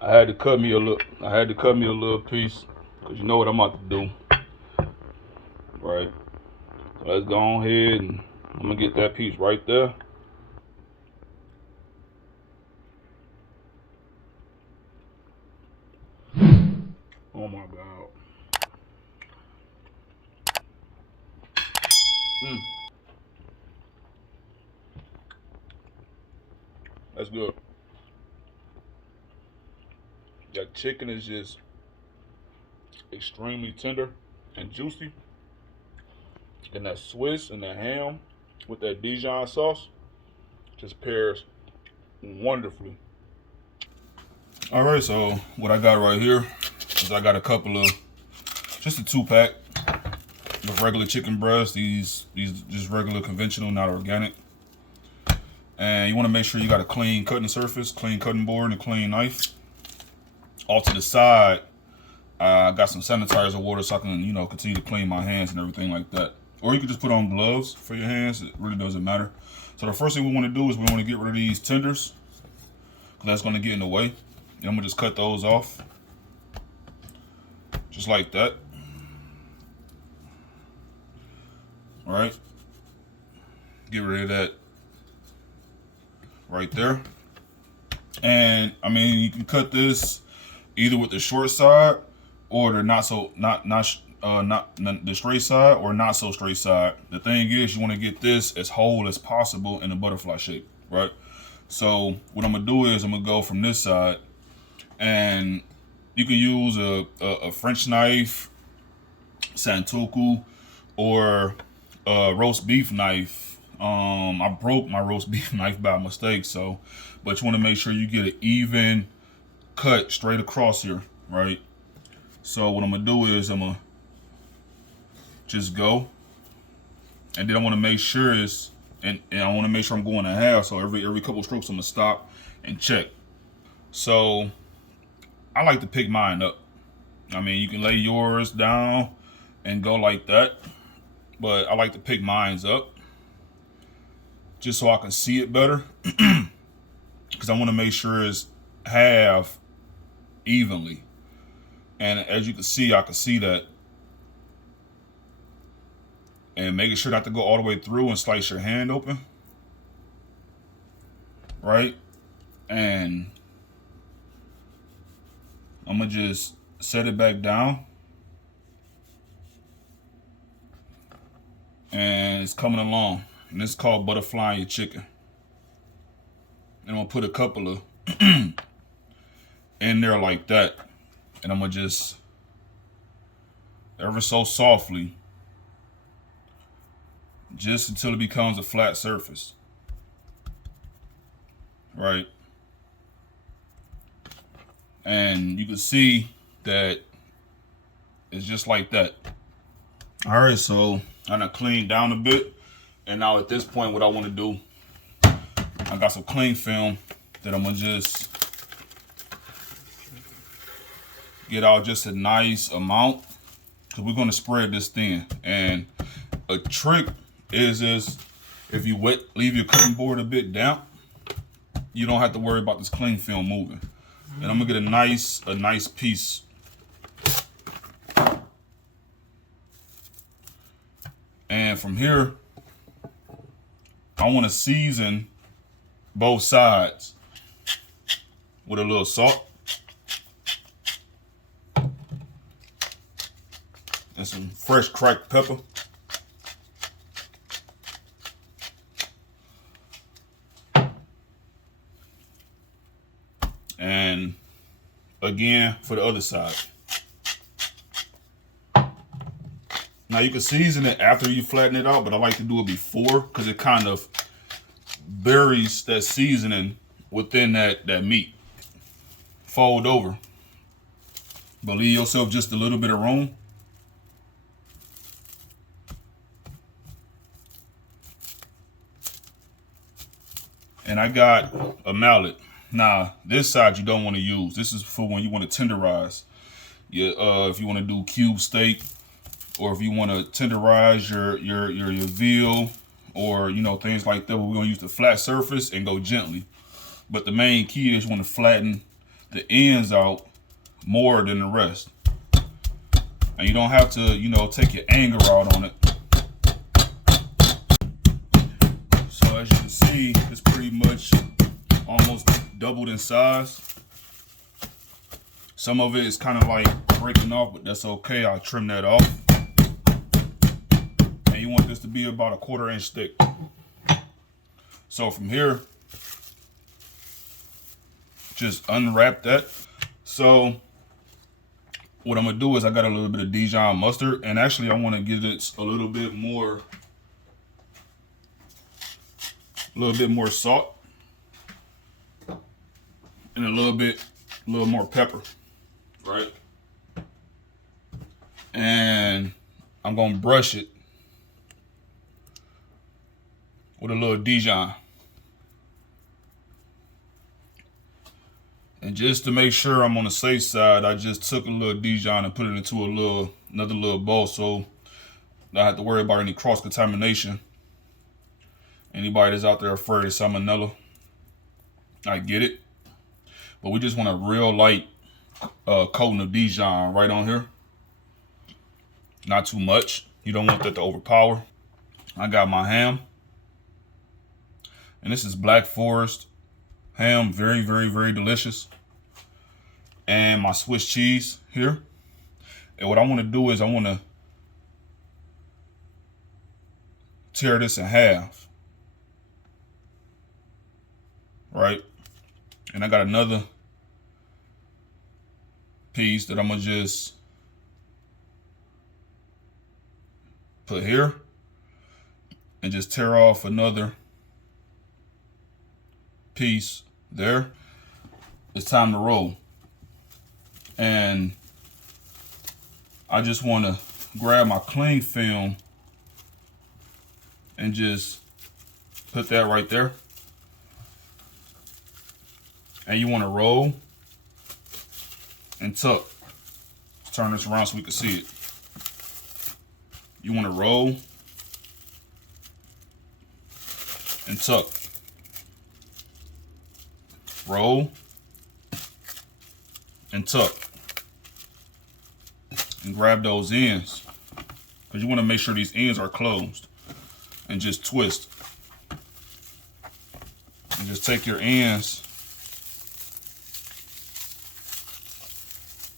I had to cut me a little. I had to cut me a little piece, cause you know what I'm about to do, right? So let's go on ahead and I'm gonna get that piece right there. Oh my god. Mm, that's good. That chicken is just extremely tender and juicy, and that Swiss and that ham with that Dijon sauce just pairs wonderfully. All right, so what I got right here is I got a couple of just a 2-pack of regular chicken breasts. These just regular conventional, not organic. And you want to make sure you got a clean cutting surface, clean cutting board, and a clean knife. Off to the side, I got some sanitizer water so I can, continue to clean my hands and everything like that. Or you can just put on gloves for your hands. It really doesn't matter. So the first thing we want to do is we want to get rid of these tenders, because that's going to get in the way. And I'm going to just cut those off. Just like that. All right. Get rid of that right there. And I mean, you can cut this either with the short side or the not the straight side or not so straight side. The thing is, you want to get this as whole as possible in a butterfly shape, right? So what I'm gonna do is I'm gonna go from this side, and you can use a French knife, santoku, or a roast beef knife. I broke my roast beef knife by mistake, but you want to make sure you get an even cut straight across here, right? So what I'm gonna do is I'm gonna just go, and then I want to make sure and I want to make sure I'm going a half. So every couple strokes I'm gonna stop and check. So I like to pick mine up. I mean, you can lay yours down and go like that, but I like to pick mine's up just so I can see it better, because I want to make sure it's half evenly. And as you can see, I can see that. And making sure not to go all the way through and slice your hand open, right? And I'm gonna just set it back down, and it's coming along. And it's called butterflying your chicken. And I'm gonna put a couple of in there like that, and I'm gonna just ever so softly, just until it becomes a flat surface, right? And you can see that it's just like that. All right, so I done cleaned down a bit, and now at this point, what I want to do, I got some cling film that I'm gonna just get out just a nice amount, because we're gonna spread this thin. And a trick is if you leave your cutting board a bit damp, you don't have to worry about this cling film moving. And I'm gonna get a nice piece. And from here, I want to season both sides with a little salt and some fresh cracked pepper. And again, for the other side. Now you can season it after you flatten it out, but I like to do it before, because it kind of buries that seasoning within that meat. Fold over, but leave yourself just a little bit of room. And I got a mallet. Now, this side you don't want to use. This is for when you want to tenderize. If you want to do cube steak, or if you want to tenderize your veal, or things like that. We're gonna use the flat surface and go gently. But the main key is you want to flatten the ends out more than the rest. And you don't have to, you know, take your anger out on it. So as you can see, it's pretty much almost doubled in size. Some of it is kind of like breaking off, but that's okay. I'll trim that off. And you want this to be about a 1/4 inch thick. So from here, just unwrap that. So what I'm gonna do is I got a little bit of Dijon mustard, and actually I want to give it a little bit more salt and a little more pepper, right? And I'm gonna brush it with a little Dijon. And just to make sure I'm on the safe side, I just took a little Dijon and put it into another little bowl, so I don't have to worry about any cross-contamination. Anybody that's out there afraid of salmonella, I get it. But we just want a real light coating of Dijon right on here. Not too much. You don't want that to overpower. I got my ham. And this is Black Forest ham, very, very, very delicious. And my Swiss cheese here. And what I want to do is I want to tear this in half, right? And I got another piece that I'm gonna just put here and just tear off another piece there. It's time to roll. And I just want to grab my cling film and just put that right there. And you want to roll and tuck. Let's turn this around so we can see it. You want to roll and tuck. Roll and tuck. And grab those ends, because you want to make sure these ends are closed. And just twist. And just take your ends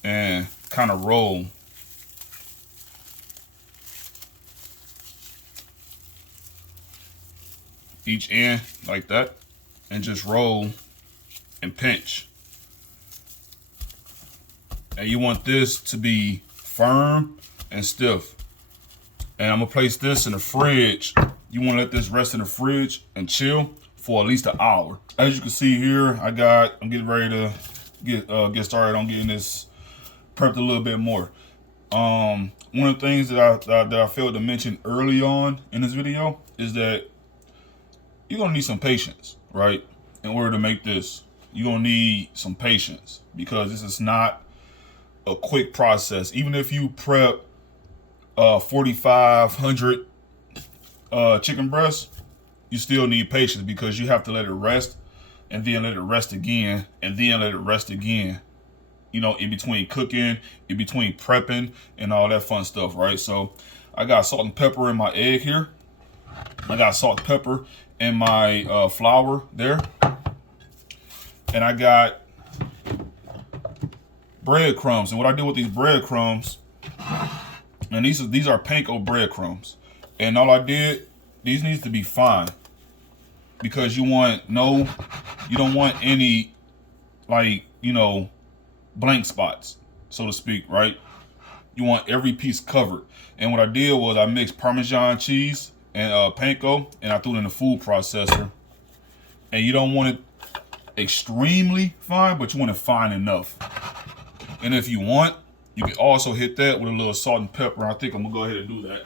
and kind of roll. Each end like that, and just roll and pinch. And you want this to be firm and stiff. And I'm gonna place this in the fridge. You wanna let this rest in the fridge and chill for at least an hour. As you can see here, I'm getting ready to get started on getting this prepped a little bit more. One of the things that I failed to mention early on in this video is that you're gonna need some patience, right? In order to make this, you're gonna need some patience, because this is not a quick process. Even if you prep 4,500 chicken breasts, you still need patience, because you have to let it rest, and then let it rest again, and then let it rest again. You know, in between cooking, in between prepping, and all that fun stuff, right? So I got salt and pepper in my egg here. I got salt and pepper in my flour there. And I got breadcrumbs. And what I do with these breadcrumbs, and these are panko breadcrumbs. And all I did, these needs to be fine, because you don't want any, like, you know, blank spots, so to speak, right? You want every piece covered. And what I did was I mixed Parmesan cheese and panko, and I threw it in the food processor. And you don't want it extremely fine, but you want it fine enough. And if you want, you can also hit that with a little salt and pepper. I think I'm gonna go ahead and do that.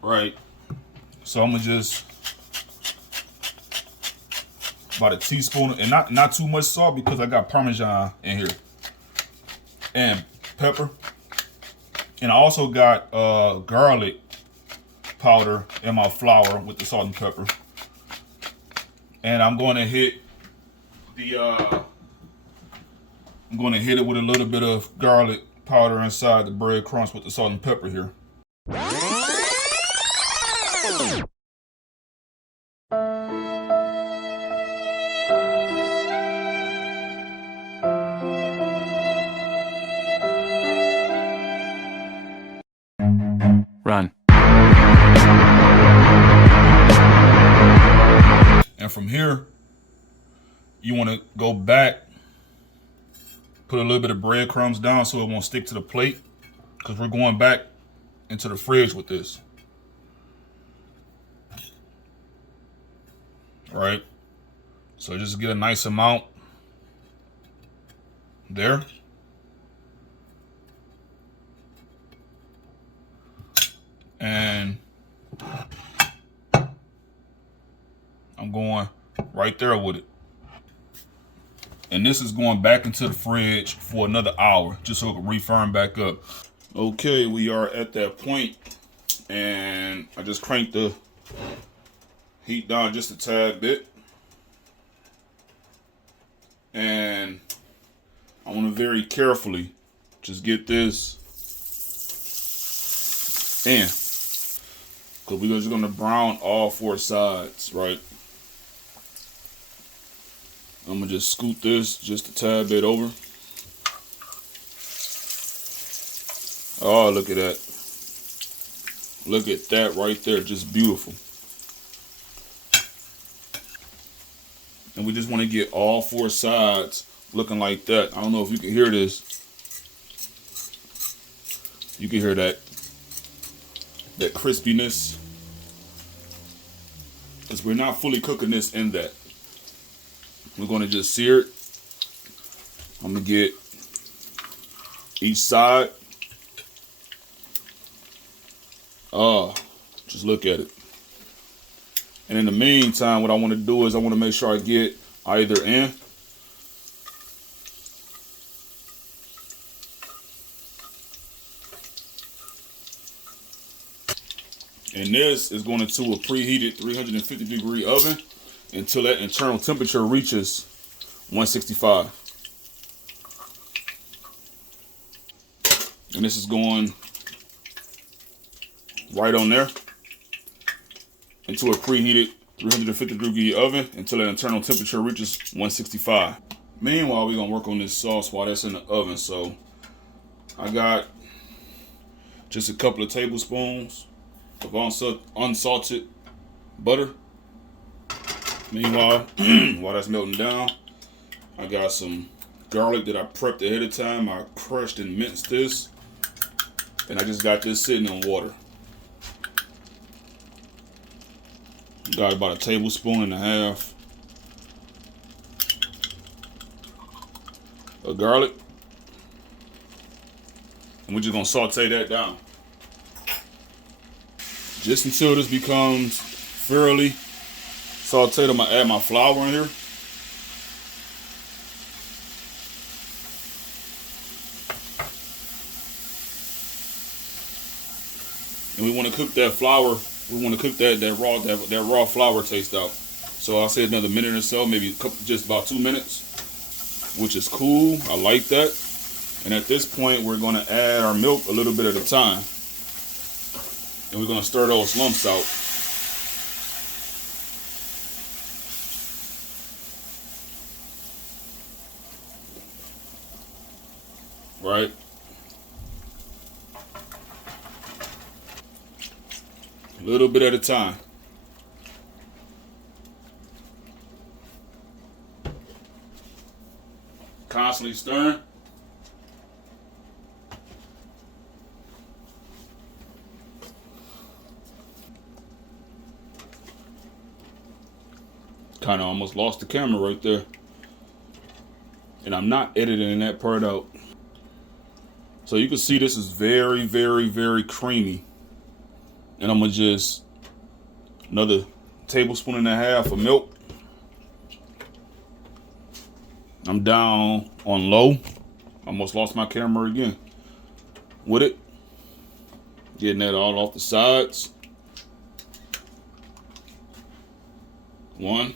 Right. So I'm gonna just about a teaspoon, and not too much salt, because I got Parmesan in here, and pepper. And I also got garlic powder in my flour with the salt and pepper. And I'm going to hit the I'm going to hit it with a little bit of garlic powder inside the breadcrumbs with the salt and pepper here. Run. And from here, you want to go back, put a little bit of breadcrumbs down so it won't stick to the plate, because we're going back into the fridge with this. All right. So just get a nice amount there. And I'm going right there with it. And this is going back into the fridge for another hour, just so it can refirm back up. Okay, we are at that point, and I just cranked the heat down just a tad bit. And I want to very carefully just get this in, because we're just going to brown all 4 sides, right? I'm going to just scoot this just a tad bit over. Oh, look at that. Look at that right there. Just beautiful. And we just want to get all 4 sides looking like that. I don't know if you can hear this. You can hear that crispiness. Because we're not fully cooking this in that. We're going to just sear it. I'm going to get each side. Oh, just look at it. And in the meantime, what I want to do is I want to make sure I get either end. And this is going into a preheated 350-degree oven until that internal temperature reaches 165. And this is going right on there into a preheated 350-degree oven until the internal temperature reaches 165. Meanwhile, we're going to work on this sauce while that's in the oven. So I got just a couple of tablespoons of unsalted butter. Meanwhile, while that's melting down, I got some garlic that I prepped ahead of time. I crushed and minced this. And I just got this sitting in water. Got about a tablespoon and a half of garlic. And we're just going to saute that down. Just until this becomes thoroughly sauteed, I'm going to add my flour in here. And we want to cook that flour. We want to cook that raw flour taste out. So I'll say another minute or so, maybe just about 2 minutes, which is cool. I like that. And at this point, we're going to add our milk a little bit at a time. And we're going to stir those lumps out. Right? A little bit at a time. Constantly stirring. Kind of almost lost the camera right there. And I'm not editing that part out. So you can see this is very, very, very creamy. And I'm going to just another tablespoon and a half of milk. I'm down on low. Almost lost my camera again with it. Getting that all off the sides. 1,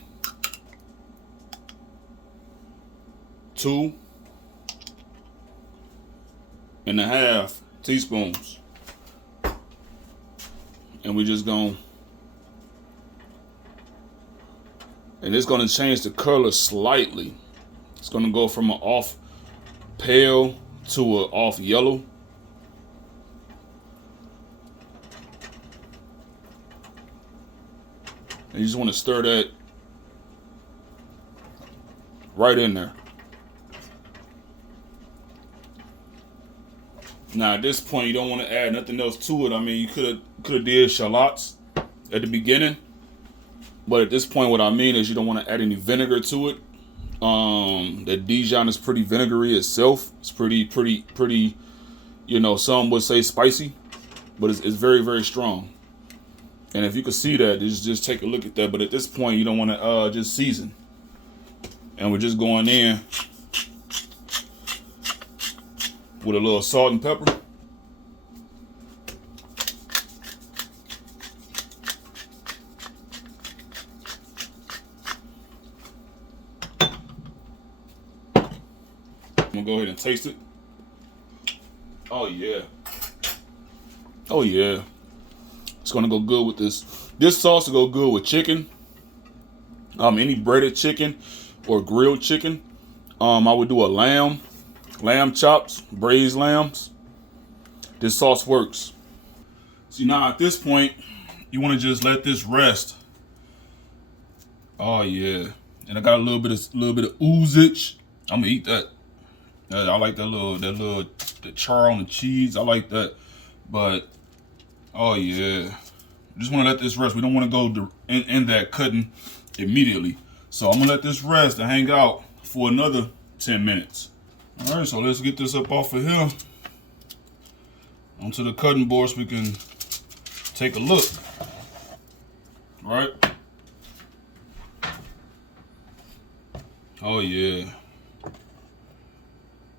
2, and a half teaspoons. And we just going, and it's gonna change the color slightly. It's gonna go from an off pale to an off yellow. And you just want to stir that right in there. Now at this point, you don't want to add nothing else to it. I mean, you could have did shallots at the beginning, but at this point, what I mean is you don't want to add any vinegar to it. The Dijon is pretty vinegary itself. It's pretty. You know, some would say spicy, but it's very, very strong. And if you can see that, just take a look at that. But at this point, you don't want to just season. And we're just going in with a little salt and pepper. I'm gonna go ahead and taste it. Oh yeah. Oh yeah. It's gonna go good with this. This sauce will go good with chicken. Any breaded chicken or grilled chicken. I would do a lamb chops, braised lambs. This sauce works. See, now at this point, you want to just let this rest. Oh yeah, and I got a little bit of oozage. I'm gonna eat that. I like the char on the cheese. I like that, but oh yeah, just want to let this rest. We don't want to go in that cutting immediately. So I'm gonna let this rest and hang out for another 10 minutes. All right, so let's get this up off of here onto the cutting board so we can take a look. All right. Oh yeah.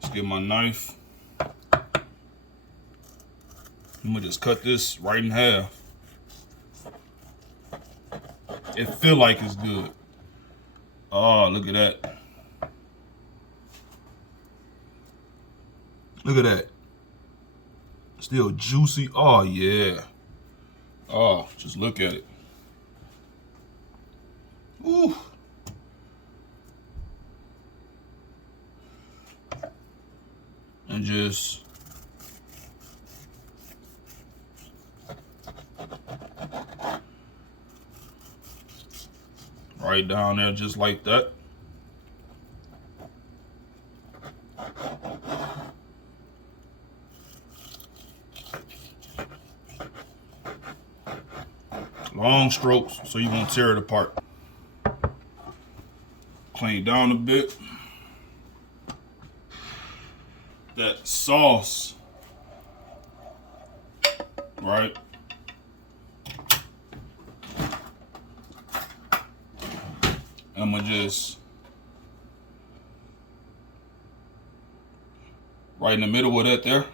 Let's get my knife. I'm gonna just cut this right in half. It feel like it's good. Oh, look at that. Look at that. Still juicy. Oh yeah. Oh, just look at it. Ooh. And just right down there, just like that. Long strokes, so you won't tear it apart. Clean down a bit. That sauce, right? I'm gonna just right in the middle of that there.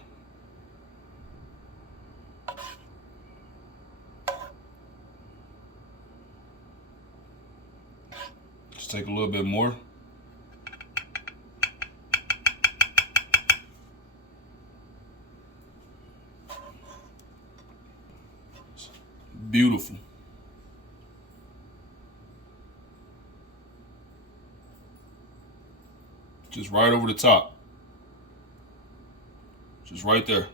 Just take a little bit more. Beautiful. Just right over the top. Just right there.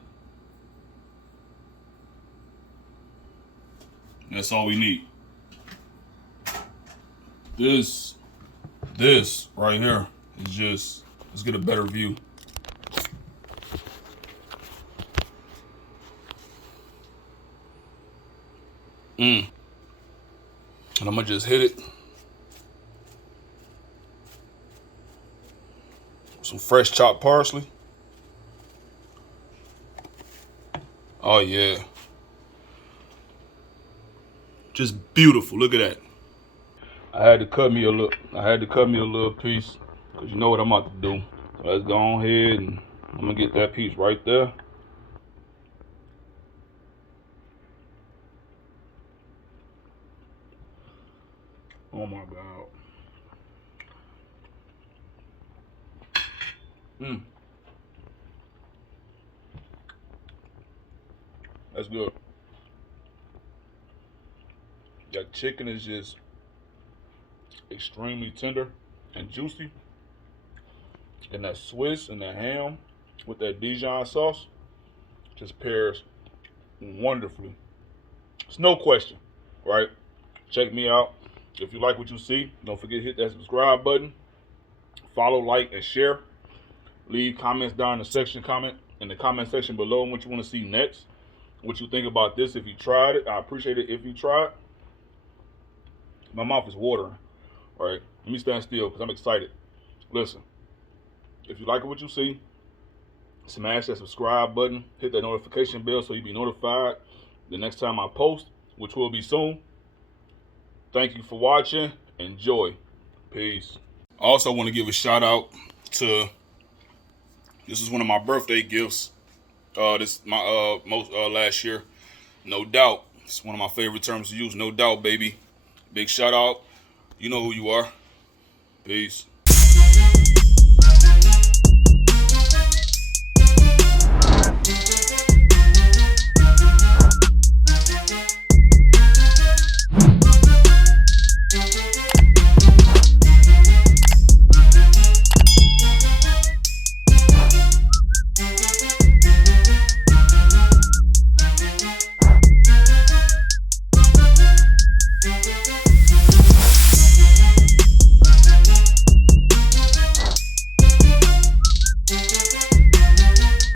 That's all we need. This right here is just, let's get a better view. And I'm gonna just hit it. Some fresh chopped parsley. Oh yeah. Just beautiful. Look at that. I had to cut me a little piece, because you know what I'm about to do. So let's go on ahead and I'm gonna get that piece right there. Oh my God. That's good. That chicken is just extremely tender and juicy. And that Swiss and that ham with that Dijon sauce just pairs wonderfully. It's no question, right? Check me out. If you like what you see, don't forget to hit that subscribe button. Follow, like, and share. Leave comments down in the comment section below on what you want to see next. What you think about this if you tried it. I appreciate it if you tried. My mouth is watering. All right, let me stand still because I'm excited. Listen, if you like what you see, smash that subscribe button. Hit that notification bell so you'll be notified the next time I post, which will be soon. Thank you for watching. Enjoy. Peace. I also want to give a shout out to, this is one of my birthday gifts. This my most last year. No doubt. It's one of my favorite terms to use. No doubt, baby. Big shout out. You know who you are. Peace.